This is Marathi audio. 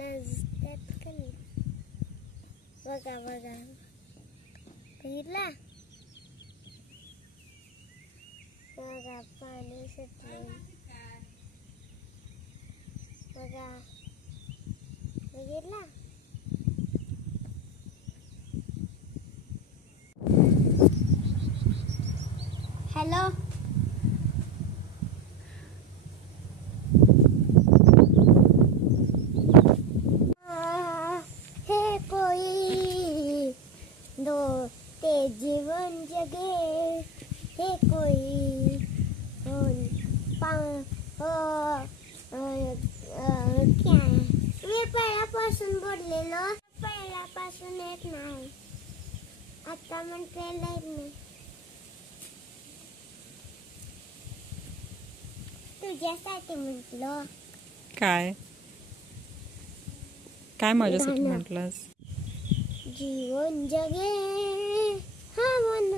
लाजतात का नाही. बघा बघा बघितला बघा पाणी सुटलं बघा बघितला. हॅलो हे कोई दो ते जीवन जगे हे कोई क्या मी पहिल्यापासून बोललेलो पहिल्यापासून येत नाही आता म्हणते येत नाही. तुझ्यासाठी म्हटलं. काय काय माझ्यासाठी म्हटलंस. जीवन जगे हा मन